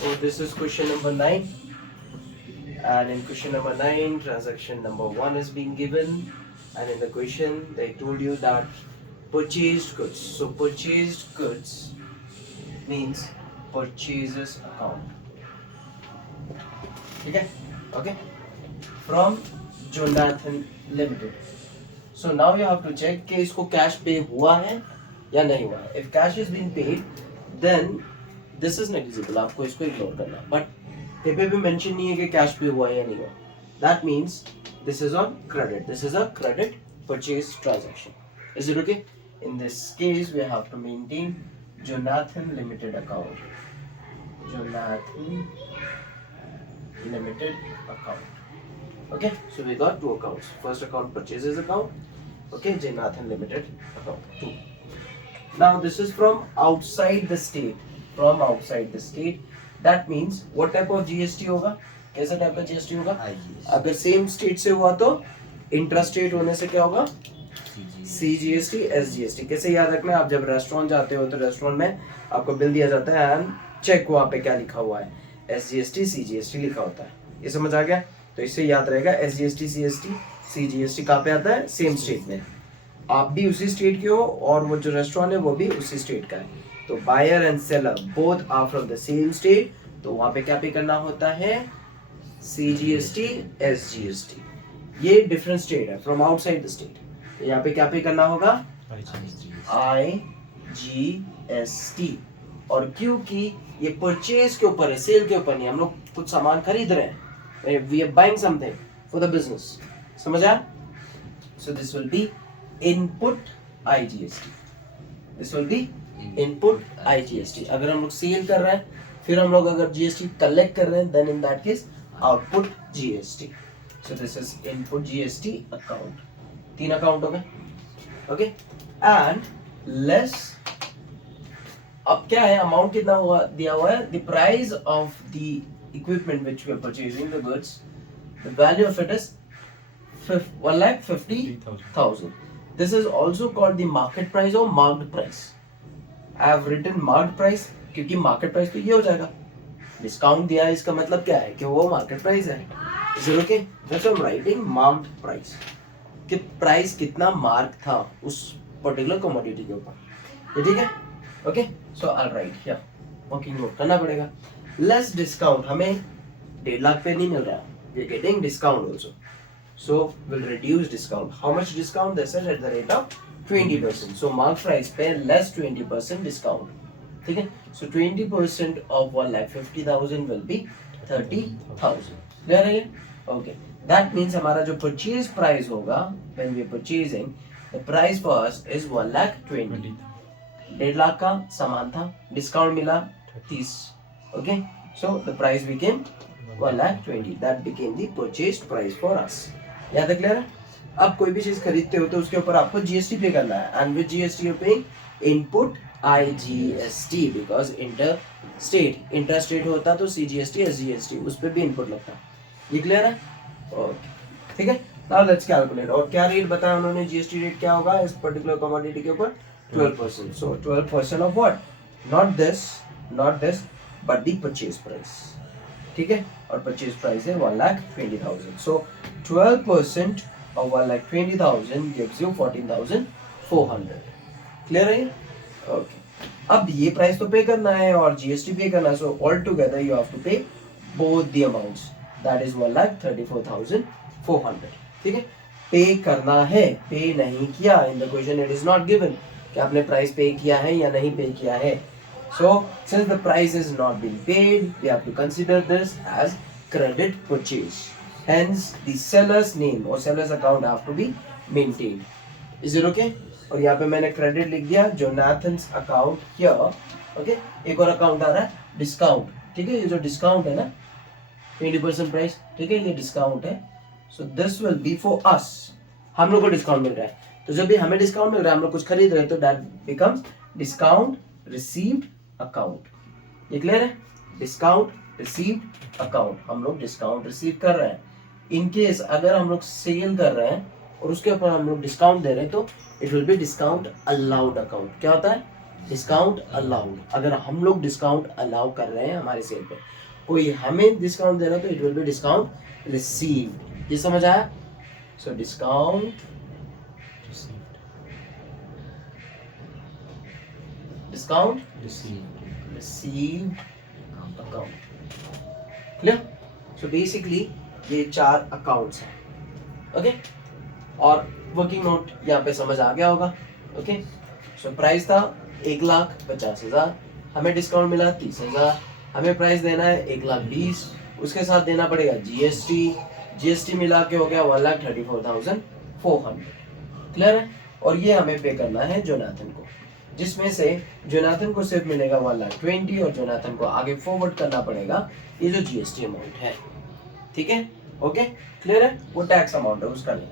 So this is question number 9, and in question number 9 transaction number 1 is being given, and in the question they told you that purchased goods. So purchased goods means purchases account. Okay, okay, from Jonathan Limited. So now you have to check कि इसको cash pay हुआ है या नहीं हुआ है. If cash is being paid, then this is negligible. आपको इसको ignore करना. But पेपर पे मेंशन नहीं है कि कैश पे हुआ है या नहीं हुआ. That means this is on credit. This is a credit purchase transaction. Is it okay? In this case, we have to maintain Jonathan Limited account. Jonathan Limited account. Okay, so we got two accounts. First account purchases account. Okay, Jonathan Limited account 2. Now this is from outside the state. From outside the state. That means what type of GST होगा? कैसा type का GST होगा? अगर same state से हुआ तो intra state होने से क्या होगा? CGST, SGST. कैसे याद रखना? आप जब रेस्टोरेंट जाते हो तो रेस्टोरेंट में आपको बिल दिया जाता है एंड चेक वहाँ पे क्या लिखा हुआ है? SGST, CGST लिखा होता है. ये समझ आ गया? तो इससे याद रहेगा SGST, CGST कहाँ पे आता है? सेम स्टेट में. आप भी उसी स्टेट के हो और वो जो रेस्टोरेंट है वो भी उसी स्टेट का है. तो buyer and seller both are from the same state, तो वहां पे क्या पे करना होता है? CGST, SGST. ये डिफरेंट स्टेट है फ्रॉम आउटसाइड द स्टेट. यहाँ पे क्या पे करना होगा? IGST. और क्योंकि ये परचेज के ऊपर है, सेल के ऊपर नहीं. हम लोग कुछ सामान खरीद रहे हैं, we are buying something for the business. समझ आया? So this will be input IGST. This will be input IGST. अगर हम लोग सेल कर रहे हैं फिर हम लोग अगर GST कलेक्ट कर रहे हैं then in that case output GST. So this is input GST account. 3 account हो गए. Okay, and less. अब क्या है? अमाउंट कितना हुआ दिया हुआ है? The price of the equipment which we are purchasing the goods, the value of it is 1,50,000. This is also called the market price or marked price. I have written marked price क्योंकि market price तो ये हो जाएगा. Discount दिया है इसका मतलब क्या है? कि वो मार्केट प्राइस है. Is it okay? That's why I'm writing marked price. कि प्राइस कितना मार्क था उस पर्टिकुलर कमोडिटी के ऊपर. ये ठीक है? Okay, so I'll write here. Working note करना पड़ेगा. Less discount. हमें 1.5 लाख पे नहीं मिल रहा. We are getting discount also. So we'll reduce discount. How much discount? They said at the rate of 20%. So mark price पे less 20% discount. ठीक है? So 20% of 1,50,000 will be 30,000. Clear है ये? Okay. That means हमारा जो purchase price होगा when we are purchasing, the price for us is 1,20,000. 1.5 lakh का सामान था, डिस्काउंट मिला 30. Okay? So the price became 1,20,000. That became the purchased price for us. याद है? क्लियर है? अब कोई भी चीज खरीदते हो तो उसके ऊपर आपको GST पे करना है, and with GST you paying input IGST because inter state होता तो CGST, SGST उस पे भी इनपुट लगता है. ये क्लियर है? ओके, ठीक है. Now let's calculate. और क्या रेट बताया उन्होंने? GST रेट क्या होगा इस पर्टिकुलर कमोडिटी के ऊपर? 12%. सो 12% of what? Not this but the purchase price. ठीक है, और परचेज प्राइस है 1,20,000. सो 12% of 1,20,000 gives you 14,400. क्लियर है? ओके. अब ये प्राइस तो पे करना है और GST पे करना है. So all together you have to pay both the amounts. That is 1,34,400. ठीक है, पे करना है. पे नहीं किया in the question it is not given कि आपने प्राइस पे किया है या नहीं पे किया है. So since the price is not being paid, we have to consider this as credit purchase. Hence the seller's name or seller's account have to be maintained. Is it okay? और यहाँ पे मैंने credit लिख दिया Jonathan's account here. Okay? एक और account आ रहा है discount. ठीक है, ये जो discount है ना 20% price, ठीक है, ये discount है. So this will be for us. हम लोग को discount मिल रहा है. तो जब भी हमें discount मिल रहा है, हम लोग कुछ खरीद रहे हैं तो that becomes discount received account. ये क्लियर है? Discount received account. हम लोग डिस्काउंट रिसीव कर रहे हैं. इन केस अगर हम लोग सेल कर रहे हैं और उसके ऊपर हम लोग डिस्काउंट दे रहे हैं तो it will B discount allowed account. क्या होता है? डिस्काउंट अलाउड, अगर हम लोग डिस्काउंट अलाउ कर रहे हैं हमारे सेल पे, कोई हमें डिस्काउंट दे रहा है तो it will B discount received. ये समझ आया? So discount received account. Clear? So basically ये 4 अकाउंट्स हैं। ओके, और वर्किंग नोट यहाँ पे समझ आ गया होगा। ओके, सो प्राइस था 1,50,000, हमें डिस्काउंट मिला 30,000, हमें प्राइस देना है 1,20,000, उसके साथ देना पड़ेगा जीएसटी मिला के हो गया 1,34,400। क्लियर है? और ये हमें पे करना है जोनाथन को, जिसमें से जोनाथन को सिर्फ मिलेगा 1,20,000 और जोनाथन को आगे फॉरवर्ड करना पड़ेगा ये जो जीएसटी अमाउंट है। ठीक है? ओके, क्लियर है? वो टैक्स अमाउंट है उसका नहीं।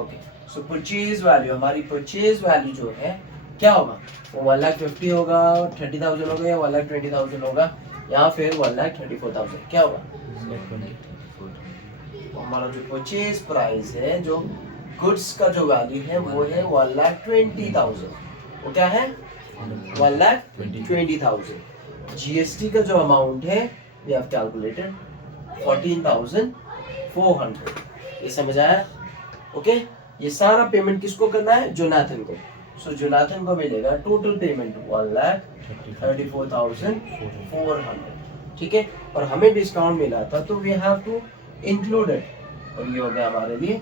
ओके, सो परचेज वैल्यू, हमारी परचेज वैल्यू जो है क्या होगा, वो 1,50,000 होगा, 30,000 होगा या 1,20,000 होगा, या फिर 1,34,000 क्या होगा? तो हमारा जो परचेज प्राइस है, जो गुड्स का जो वैल्यू है वो है 1,20,000। वो क्या है? 1,20,000। जीएसटी का जो अमाउंट है वी हैव कैलकुलेटेड 14,400। ये समझ आया? ओके, ये सारा पेमेंट किसको करना है? जोनाथन को। सो जोनाथन को मिलेगा टोटल पेमेंट 1,34,400। ठीक है, और हमें डिस्काउंट मिला था तो we have to include it, और ये हो गया हमारे लिए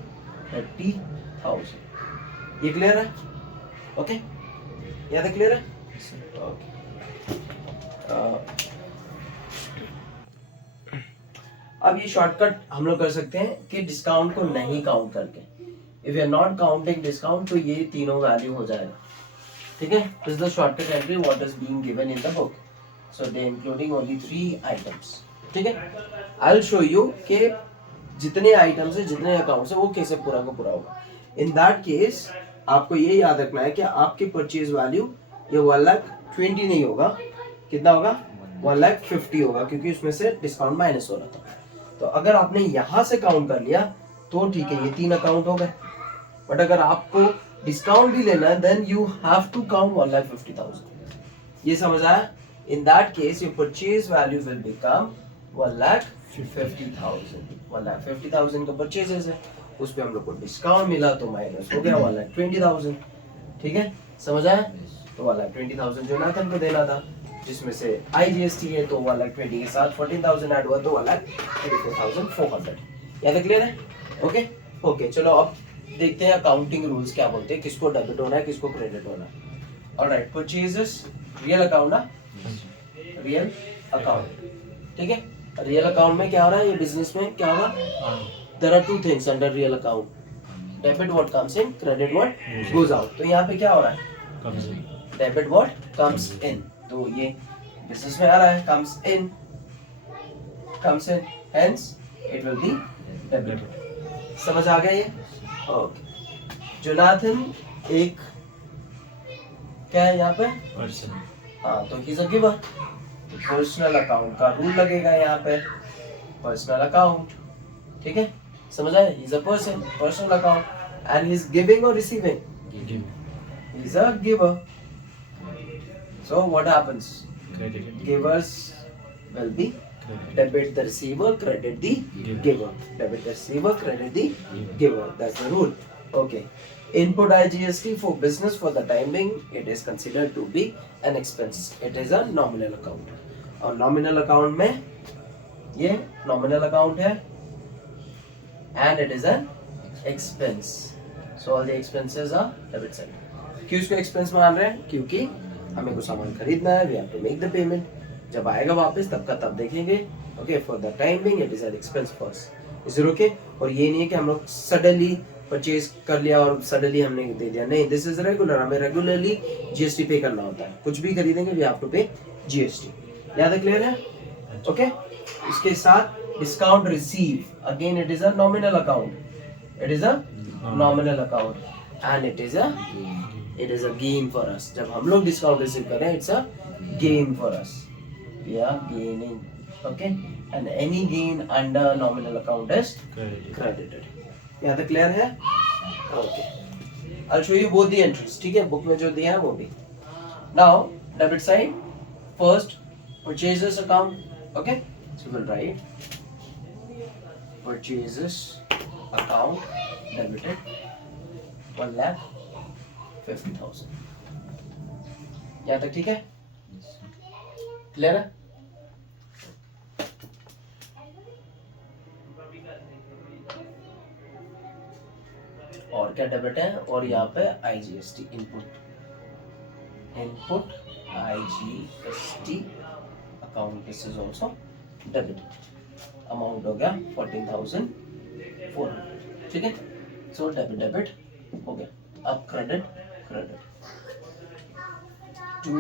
30,000। ये क्लियर है? ओके, याद है? क्लियर है? ओके, अब ये शॉर्टकट हम लोग कर सकते हैं कि डिस्काउंट को नहीं काउंट करके, if you are not counting discount, तो ये तीनों वैल्यू हो जाएगा। ठीक है, this is the shortcut entry what is being given in the book, so they including only 3 items. ठीक है, आई विल शो यू कि जितने आइटम्स है, जितने अकाउंट्स है, वो कैसे पूरा का पूरा होगा। इन दैट केस आपको ये याद रखना है कि आपकी परचेज वैल्यू ये 1,20,000 नहीं होगा, कितना होगा? 1,50,000 होगा, क्योंकि उसमें से डिस्काउंट माइनस हो रहा था। तो अगर आपने यहाँ से काउंट कर लिया तो ठीक है, ये 3 अकाउंट हो गए। बट अगर आपको डिस्काउंट भी लेना है then you have to count 1,50,000। ये समझ आया? In that case your purchase value will become 1,50,000। 1,50,000 का परचेजेस है, उस पे हम लोग को डिस्काउंट मिला तो माइनस हो गया 1,20,000। ठीक है, समझ आया? तो 1,20,000 जोनाथन को देना था, जिसमें से IGST है तो 1,20,000 के साथ 14,000 ऐड हुआ तो 1,34,400। याद है? क्लियर है? ओके ओके, चलो अब देखते हैं अकाउंटिंग रूल्स क्या बोलते हैं, किसको डेबिट होना है, किसको क्रेडिट होना है। ऑलराइट, परचेजेस रियल अकाउंट ना, रियल अकाउंट। ठीक है, रियल अकाउंट में क्या हो रहा है, ये बिजनेस में क्या होगा? There are 2 things under real account, debit what comes in, credit what goes out. तो यहाँ पे क्या हो रहा है? डेबिट व्हाट कम्स इन, तो ये बिजनेस में आ रहा है, comes in, hence it will be debited। समझ आ गया ये? ओके, जोनाथन एक क्या है यहाँ पे? पर्सन। हाँ, तो he's a giver, तो पर्सनल अकाउंट का रूल लगेगा यहाँ पे, पर्सनल अकाउंट। ठीक है, समझ आया? he's a person, personal account, and he's giving or receiving? He's a giver. So what happens? Givers will be debit the receiver, credit the giver. Debit the receiver, credit the giver. That's the rule. Okay. Input IGST for business for the time being, it is considered to be an expense. It is a nominal account. और nominal account में ये nominal account है and it is an expense. So all the expenses are debit side. क्यों इसको expense मान रहे हैं? क्योंकि हमें कुछ सामान खरीदना है, we have to make the payment। जब आएगा वापस तब का तब देखेंगे। Okay, for the time being it is an expense first. Is it okay? और ये नहीं है कि हम लोग सडनली परचेज कर लिया और सडनली हमने दे दिया, नहीं, दिस इज रेगुलर, हमें रेगुलरली जीएसटी पे करना होता है। कुछ भी खरीदेंगे वी हैव टू पे जीएसटी। याद है? क्लियर है? ओके, इसके साथ discount receive, again it is a nominal account, it is a nominal account and it is a gain for us. जब हम लोग डिस्काउंट रिसीव कर रहे हैं, it's a gain for us, we are gaining. Okay, and any gain under nominal account is credited. यहाँ तक clear है? Okay, I'll show you both the entries. ठीक है, बुक में जो दिया है वो भी। Now debit side, first purchases account. Okay, so we'll write purchases account debited 1,50,000. यहाँ तक ठीक है? क्लियर है? और क्या डेबिट है? और यहाँ पे IGST input IGST account, this is also debit. Amount हो गया 14,400. ठीक है, सो डेबिट डेबिट हो गया. अब credit to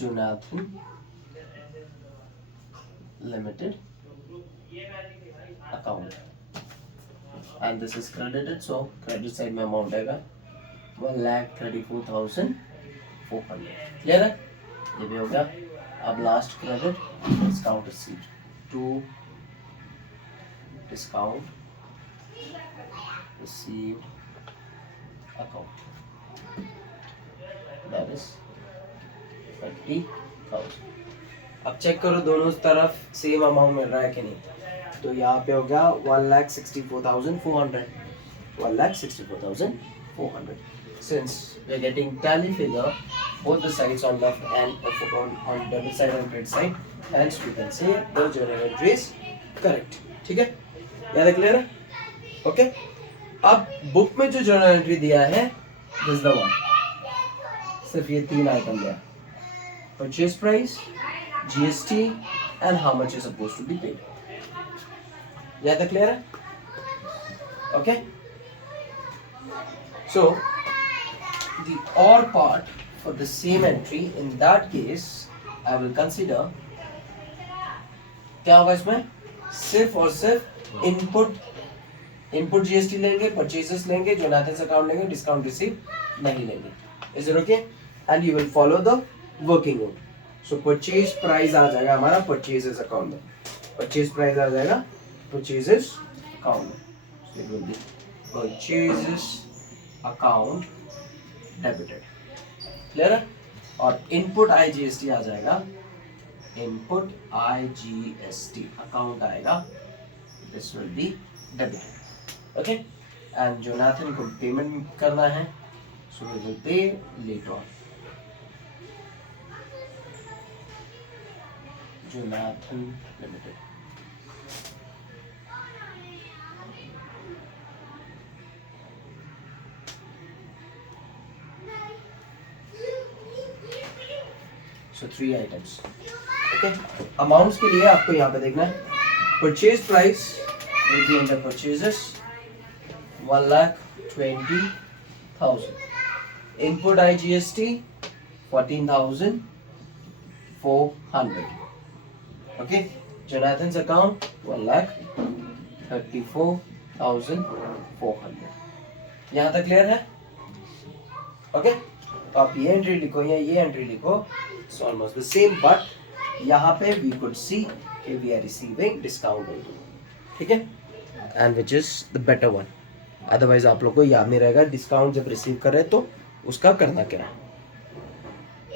Jonathan Limited account, and this is credited, so credit side में amount आएगा 1,34,400. क्लियर है? ये भी हो गया. अब last credit discount received to discount received account, that is 30,000. अब चेक करो दोनों तरफ सेम अमाउंट मिल रहा है कि नहीं. तो यहाँ पे हो गया 1,64,400. 1,64,400. Since we are getting tally figure both the sides on left and on debit side and credit side, hence we can say the journal entry is correct. ठीक है, याद है? क्लियर है? ओके. अब बुक में जो जर्नल एंट्री दिया है दिस द वन. सिर्फ ये 3 आइटम दिया: purchase price, GST, and how much is supposed to be paid. Yeah, the clear? Okay. So the or part for the same entry, in that case I will consider क्या होगा इसमें? सिर्फ और सिर्फ input GST लेंगे, purchases लेंगे, Jonathan account लेंगे, discount receive नहीं लेंगे. Is it okay? And you will follow the working note. So purchase price आ जाएगा हमारा परचेजेस अकाउंट में. परचेज प्राइस आ जाएगा परचेजेस अकाउंट में. So it will be purchases account debited. Clear है? और इनपुट IGST आ जाएगा, इनपुट IGST अकाउंट आएगा, this will be debited. Okay. And Jonathan को पेमेंट करना है, so we will pay later on. Jonathan Limited. So 3 items. Okay. Amounts के लिए आपको यहाँ पे देखना है. Purchase price will be under purchases 1,20,000. Input IGST 14,400. Okay, Jonathan's account 1,34,400. यहाँ तक क्लियर है? ओके. तो आप ये एंट्री लिखो या ये एंट्री लिखो, it's almost the same, but यहाँ पे वी कुड सी कि वी आर रिसीविंग डिस्काउंट. ठीक है, and which is the better one. Otherwise आप लोग को याद नहीं रहेगा डिस्काउंट जब रिसीव कर रहे तो उसका करना क्या है.